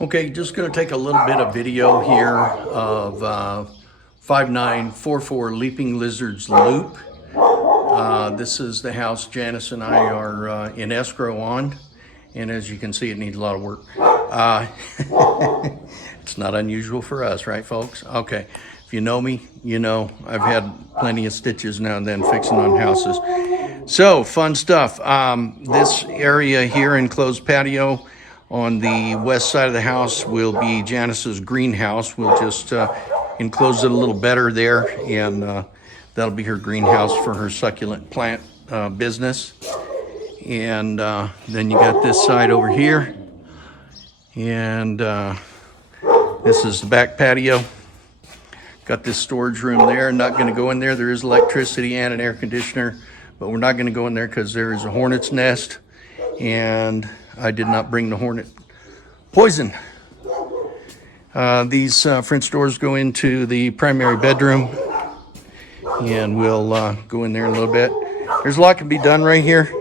Okay, just going to take a little bit of video here of 5944 Leapin Lizards Loop. This is the house Janice and I are in escrow on, and as you can see, it needs a lot of work. It's not unusual for us, right, folks? Okay, if you know me, you know I've had plenty of stitches now and then fixing on houses. So, fun stuff. This area here, enclosed patio on the west side of the house, will be Janice's greenhouse. We'll just enclose it a little better there, and that'll be her greenhouse for her succulent plant business. And then you got this side over here, and this is the back patio. Got this storage room there. Not going to go in there. There is electricity and an air conditioner, but we're not going to go in there because there is a hornet's nest, and I did not bring the hornet poison. These French doors go into the primary bedroom, and we'll go in there in a little bit. There's a lot can be done right here.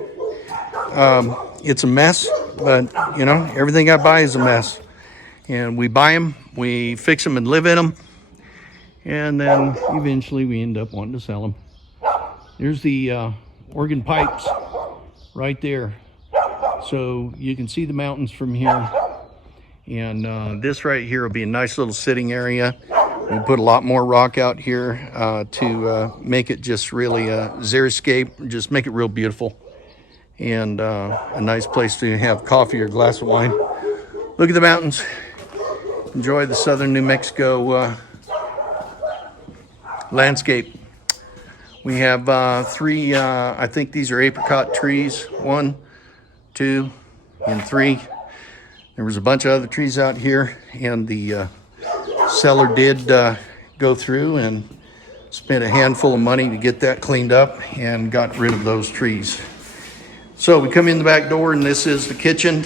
It's a mess, but you know, everything I buy is a mess. And we buy them, we fix them and live in them, and then eventually we end up wanting to sell them. There's the organ pipes right there. So you can see the mountains from here. And this right here will be a nice little sitting area. We'll put a lot more rock out here to make it just really a xeriscape, just make it real beautiful. And a nice place to have coffee or a glass of wine. Look at the mountains. Enjoy the southern New Mexico landscape. We have three, I think these are apricot trees. 1, 2, and 3. There was a bunch of other trees out here, and the seller did go through and spent a handful of money to get that cleaned up and got rid of those trees. So we come in the back door, and this is the kitchen.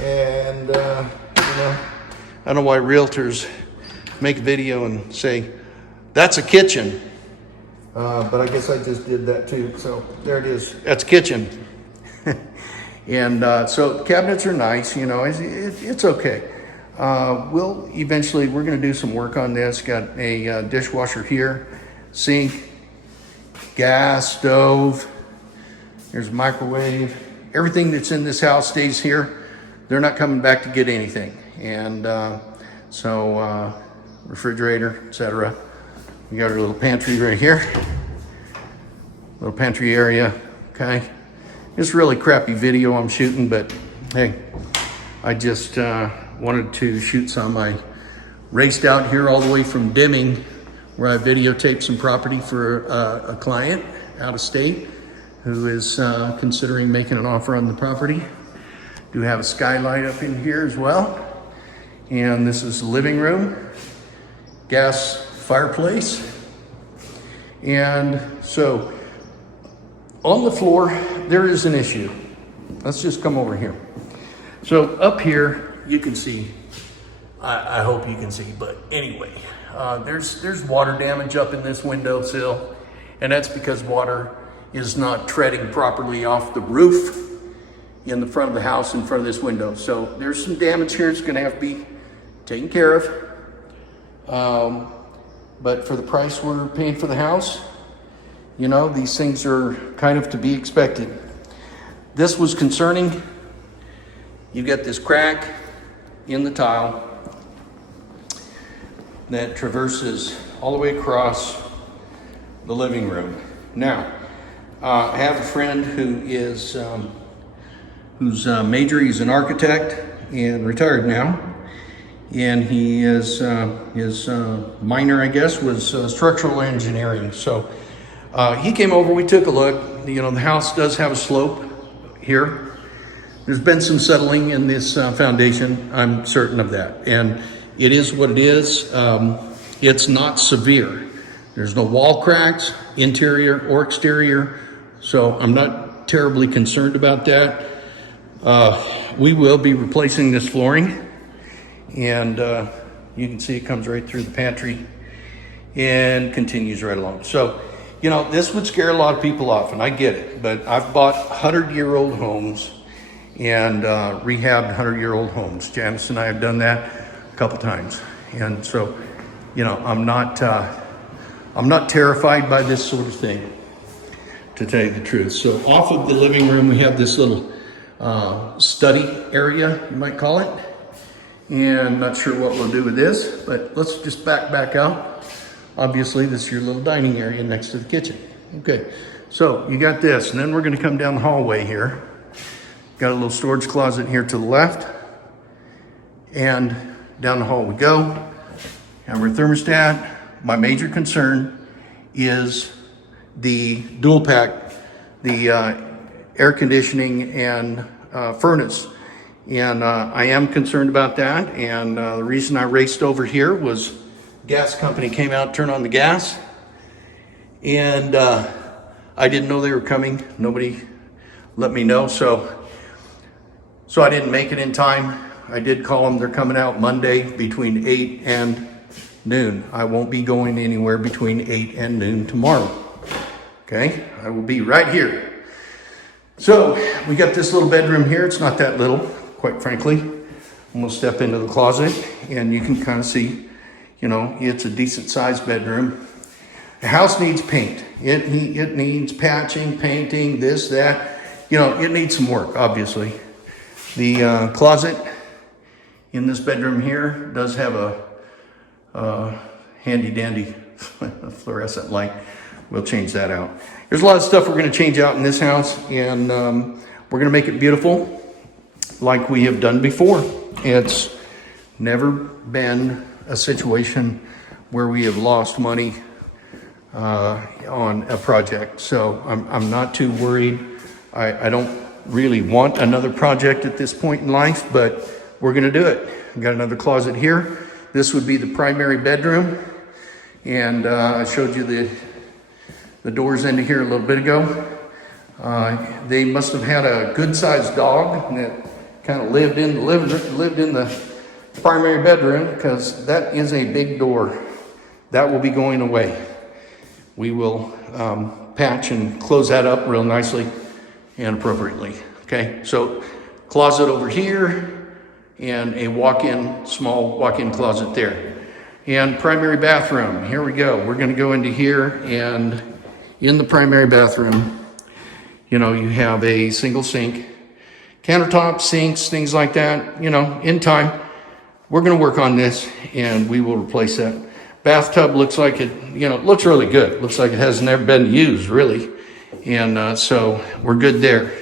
And you know, I don't know why realtors make a video and say, that's a kitchen. But I guess I just did that too. So there it is. That's kitchen. And so the cabinets are nice, you know, it's okay. We'll eventually, we're going to do some work on this. Got a dishwasher here, sink, gas, stove. There's a microwave. Everything that's in this house stays here. They're not coming back to get anything. And so refrigerator, etc. We got our little pantry right here. Little pantry area, okay. It's really crappy video I'm shooting, but hey, I just wanted to shoot some. I raced out here all the way from Deming, where I videotaped some property for a client out of state who is considering making an offer on the property. Do have a skylight up in here as well. And this is the living room, gas fireplace. And so on the floor, there is an issue. Let's just come over here. So up here, you can see, I hope you can see, but anyway, there's water damage up in this windowsill, and that's because water is not treading properly off the roof in the front of the house in front of this window. So there's some damage here. It's gonna have to be taken care of. But for the price we're paying for the house, you know, these things are kind of to be expected. This was concerning. You get this crack in the tile that traverses all the way across the living room. Now, I have a friend who is, whose major, he's an architect and retired now. And he is, his minor, I guess, was structural engineering. So he came over, we took a look. You know, the house does have a slope here. There's been some settling in this foundation, I'm certain of that. And it is what it is. It's not severe. There's no wall cracks, interior or exterior. So I'm not terribly concerned about that. We will be replacing this flooring. And you can see it comes right through the pantry and continues right along. So, you know, this would scare a lot of people off, and I get it. But I've bought 100-year-old homes, and rehabbed 100-year-old homes. Janice and I have done that a couple times. And so, you know, I'm not terrified by this sort of thing, to tell you the truth. So off of the living room, we have this little study area, you might call it. And not sure what we'll do with this, but let's just back out. Obviously, this is your little dining area next to the kitchen. Okay, so you got this, and then we're gonna come down the hallway here. Got a little storage closet here to the left, and down the hall we go. Have our thermostat. My major concern is the dual pack, the air conditioning and furnace. And I am concerned about that. And the reason I raced over here was gas company came out, turned on the gas, and I didn't know they were coming. Nobody let me know, so I didn't make it in time. I did call them. They're coming out Monday between 8 and noon. I won't be going anywhere between 8 and noon tomorrow. Okay, I will be right here. So we got this little bedroom here. It's not that little, quite frankly. I'm gonna step into the closet and you can kind of see, you know, it's a decent sized bedroom. The house needs paint. It needs patching, painting, this, that. You know, it needs some work, obviously. The closet in this bedroom here does have a handy dandy fluorescent light. We'll change that out. There's a lot of stuff we're gonna change out in this house, and we're gonna make it beautiful like we have done before. It's never been a situation where we have lost money on a project. So I'm not too worried. I don't really want another project at this point in life, but we're gonna do it. We've got another closet here. This would be the primary bedroom. And I showed you the doors into here a little bit ago. They must have had a good sized dog that kind of lived in the primary bedroom, because that is a big door. That will be going away. We will patch and close that up real nicely and appropriately. Okay, so closet over here and a small walk-in closet there. And primary bathroom, here we go. We're gonna go into here, and in the primary bathroom, you know, you have a single sink, countertop, sinks, things like that. You know, in time, we're gonna work on this and we will replace that. Bathtub looks like it, you know, it looks really good. Looks like it has never been used, really. And so we're good there.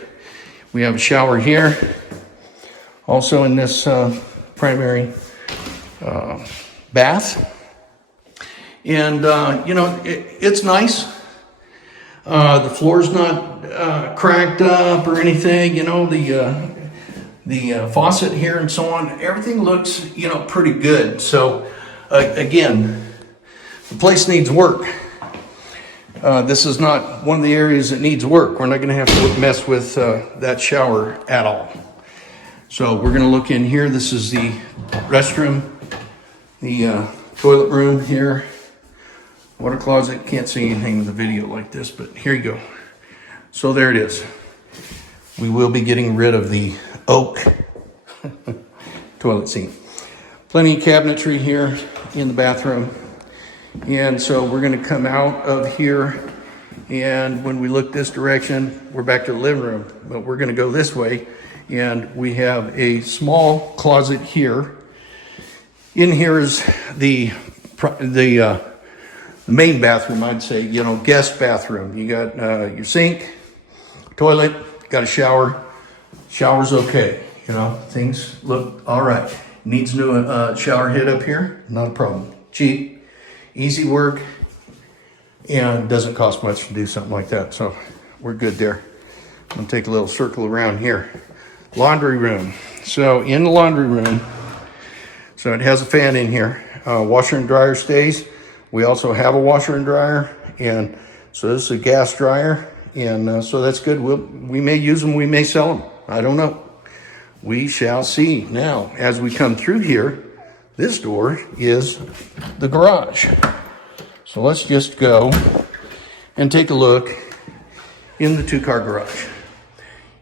We have a shower here. Also in this primary bath. And, you know, it's nice. The floor's not cracked up or anything, you know, the faucet here and so on. Everything looks, you know, pretty good. So, again, the place needs work. This is not one of the areas that needs work. We're not going to have to mess with that shower at all. So we're going to look in here. This is the restroom, the toilet room here, water closet. Can't see anything in the video like this, but here you go. So there it is. We will be getting rid of the oak toilet seat. Plenty of cabinetry here in the bathroom. And so we're going to come out of here, and when we look this direction, we're back to the living room, but we're going to go this way, and we have a small closet here. In here is the main bathroom, I'd say, you know, guest bathroom. You got your sink, toilet, got a shower. Shower's okay, you know, things look all right. Needs new shower head up here, not a problem. Cheap. Easy work, and doesn't cost much to do something like that. So we're good there. I'm gonna take a little circle around here. Laundry room. So in the laundry room, so it has a fan in here. Washer and dryer stays. We also have a washer and dryer, and so this is a gas dryer, and so that's good. We may use them, we may sell them. I don't know. We shall see. Now, as we come through here, this door is the garage. So let's just go and take a look in the two-car garage.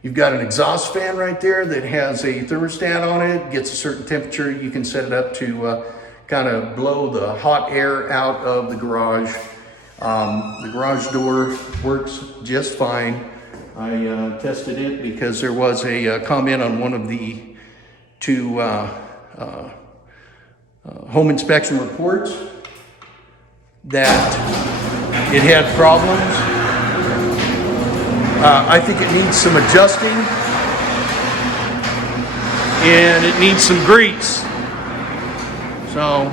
You've got an exhaust fan right there that has a thermostat on it, gets a certain temperature. You can set it up to kind of blow the hot air out of the garage. The garage door works just fine. I tested it because there was a comment on one of the two home inspection reports that it had problems. I think it needs some adjusting and it needs some grease. So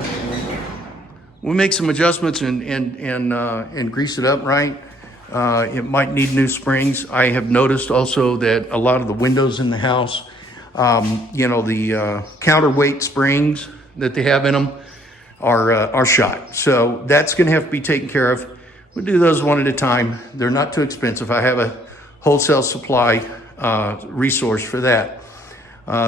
we'll make some adjustments and grease it up right. It might need new springs. I have noticed also that a lot of the windows in the house, the counterweight springs that they have in them are shot. So that's going to have to be taken care of. We'll do those one at a time. They're not too expensive. I have a wholesale supply resource for that.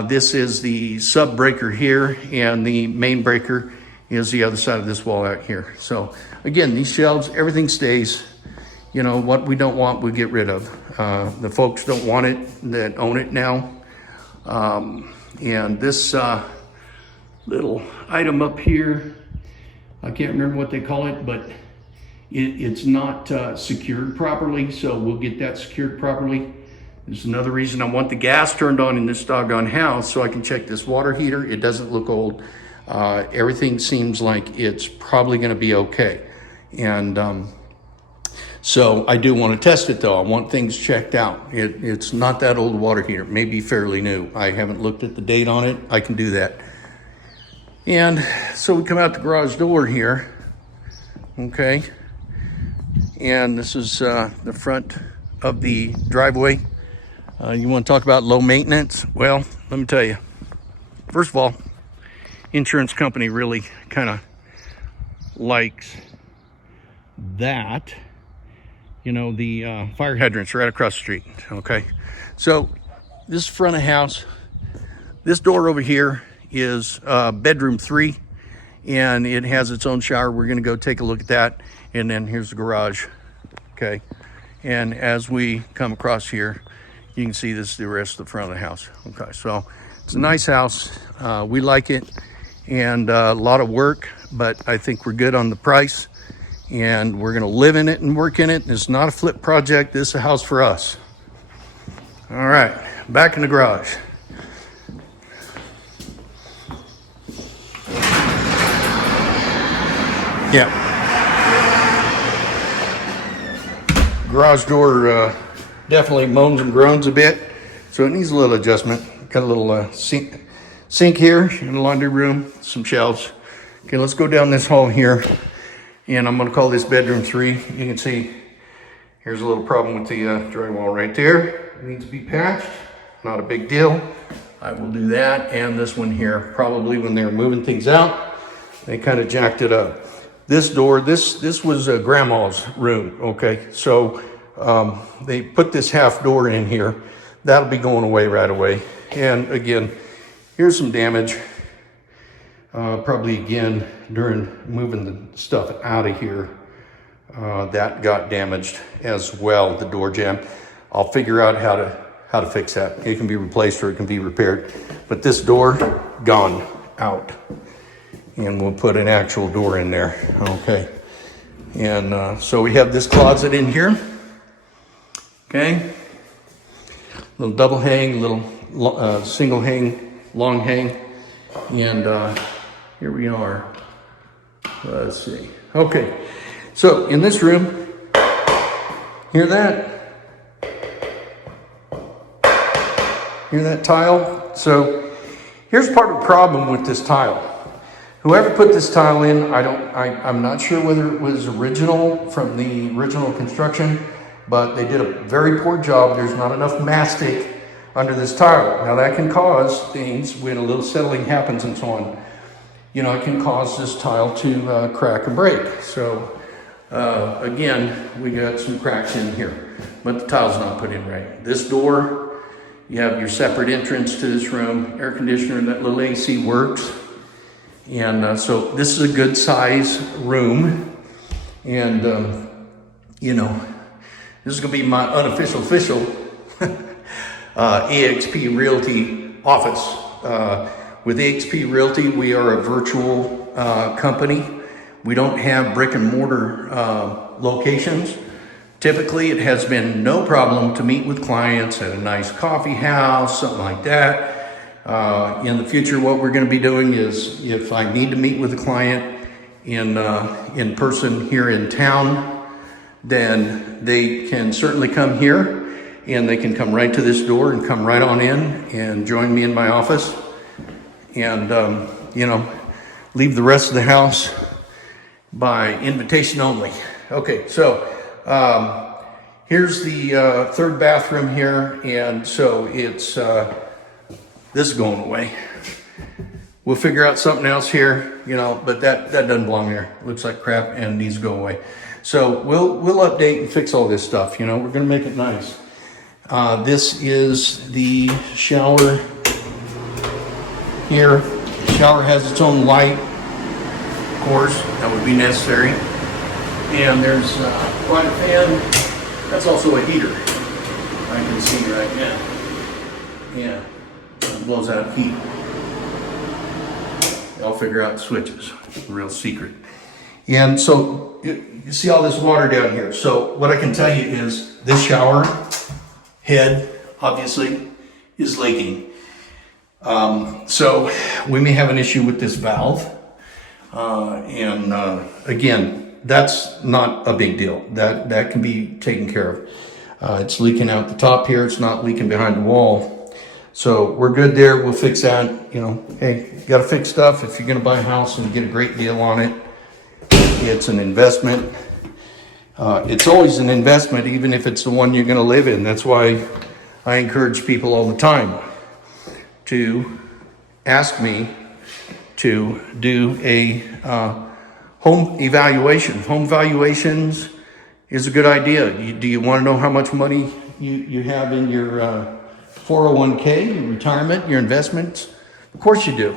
This is the sub breaker here, and the main breaker is the other side of this wall out here. So again, these shelves, everything stays. You know, what we don't want, we get rid of. The folks don't want it that own it now. And this little item up here, I can't remember what they call it, but it's not secured properly, so we'll get that secured properly. There's another reason I want the gas turned on in this doggone house, so I can check this water heater. It doesn't look old. Everything seems like it's probably going to be okay. And so I do want to test it, though. I want things checked out. It's not that old water heater. It may be fairly new. I haven't looked at the date on it. I can do that. And so we come out the garage door here. Okay. And this is the front of the driveway. You want to talk about low maintenance? Well, let me tell you. First of all, insurance company really kind of likes that. You know, the fire hydrant's right across the street. Okay. So this front of house, this door over here is bedroom 3, and it has its own shower. We're going to go take a look at that. And then here's the garage. Okay. And as we come across here, you can see this is the rest of the front of the house. Okay. So it's a nice house. We like it, and a lot of work, but I think we're good on the price, and we're going to live in it and work in it. It's not a flip project. This is a house for us. All right. Back in the garage. Yeah. Garage door definitely moans and groans a bit, so it needs a little adjustment. Got a little sink here in the laundry room, some shelves. Okay, let's go down this hall here, and I'm going to call this bedroom 3. You can see here's a little problem with the drywall right there. It needs to be patched. Not a big deal. I will do that. And this one here, probably when they were moving things out, they kind of jacked it up. This door, this was grandma's room, okay? So they put this half door in here. That'll be going away right away. And again, here's some damage. Probably again, during moving the stuff out of here, that got damaged as well, the door jamb. I'll figure out how to fix that. It can be replaced or it can be repaired. But this door, gone out. And we'll put an actual door in there, okay? And so we have this closet in here, okay? Little double hang, little single hang, long hang, and here we are. Let's see. Okay, so in this room, hear that? Hear that tile? So here's part of the problem with this tile. Whoever put this tile in, I'm not sure whether it was original from the original construction, but they did a very poor job. There's not enough mastic under this tile. Now that can cause things when a little settling happens and so on. You know, it can cause this tile to crack and break. So again, we got some cracks in here, but the tile's not put in right. This door, you have your separate entrance to this room, air conditioner, that little AC works. And so this is a good size room, and you know, this is gonna be my unofficial eXp Realty office. With eXp Realty, we are a virtual company. We don't have brick and mortar locations. Typically, it has been no problem to meet with clients at a nice coffee house, something like that. In the future, what we're going to be doing is, if I need to meet with a client in person here in town, then they can certainly come here, and they can come right to this door and come right on in and join me in my office, and you know, leave the rest of the house by invitation only. Okay, so here's the third bathroom here, and so it's this is going away. We'll figure out something else here, you know, but that doesn't belong there. It looks like crap and needs to go away. So we'll update and fix all this stuff. You know, we're gonna make it nice. This is the shower here. The shower has its own light, of course, that would be necessary. And there's quite a fan. That's also a heater. I can see right now. Yeah, it blows out heat. I'll figure out switches, real secret. And so you see all this water down here. So what I can tell you is this shower head, obviously, is leaking. So we may have an issue with this valve. Again, that's not a big deal. That can be taken care of. It's leaking out the top here. It's not leaking behind the wall. So we're good there. We'll fix that. You know, hey, you got to fix stuff. If you're going to buy a house and get a great deal on it, it's an investment. It's always an investment, even if it's the one you're going to live in. That's why I encourage people all the time to ask me to do a home evaluation. Home valuations is a good idea. Do you want to know how much money you have in your 401k, your retirement, your investments? Of course you do.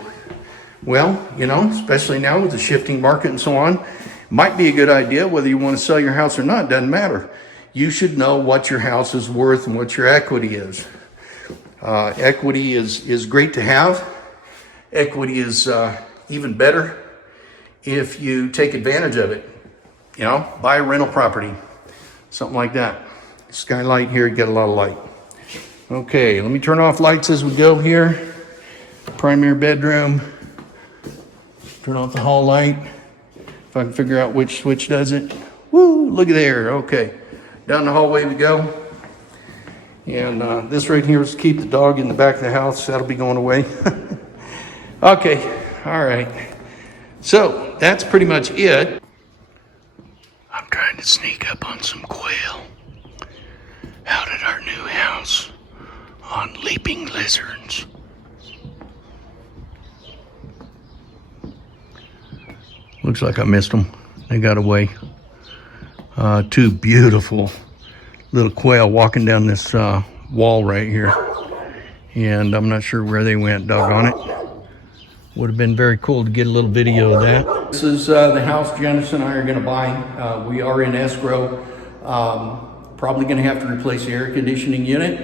Well, you know, especially now with the shifting market and so on, might be a good idea whether you want to sell your house or not. Doesn't matter. You should know what your house is worth and what your equity is. Equity is great to have. Equity is even better if you take advantage of it. You know, buy a rental property, something like that. Skylight here, you get a lot of light. Okay, let me turn off lights as we go here. Primary bedroom. Turn off the hall light. If I can figure out which switch does it. Woo, look at there. Okay, down the hallway we go. And this right here is to keep the dog in the back of the house. That'll be going away. Okay, all right. So that's pretty much it. I'm trying to sneak up on some quail out at our new house on Leapin Lizards. Looks like I missed them. They got away. Two beautiful little quail walking down this wall right here. And I'm not sure where they went, doggone it. Would have been very cool to get a little video of that. This is the house Janice and I are gonna buy. We are in escrow. Probably gonna have to replace the air conditioning unit.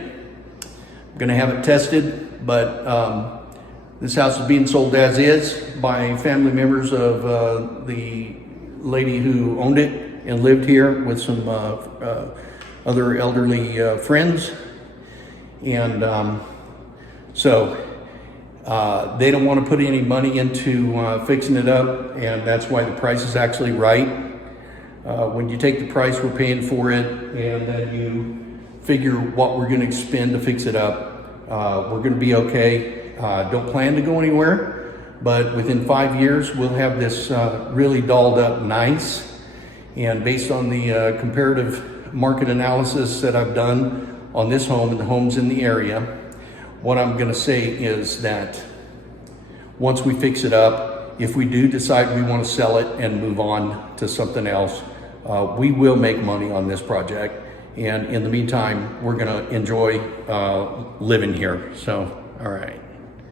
I'm gonna have it tested, but this house is being sold as is by family members of the lady who owned it and lived here with some other elderly friends. And so they don't want to put any money into fixing it up, and that's why the price is actually right. When you take the price we're paying for it and then you figure what we're going to expend to fix it up, we're going to be okay. Don't plan to go anywhere, but within 5 years we'll have this really dolled up nice. And based on the comparative market analysis that I've done on this home and the homes in the area, what I'm going to say is that once we fix it up, if we do decide we want to sell it and move on to something else, we will make money on this project. And in the meantime, we're going to enjoy living here. So, all right.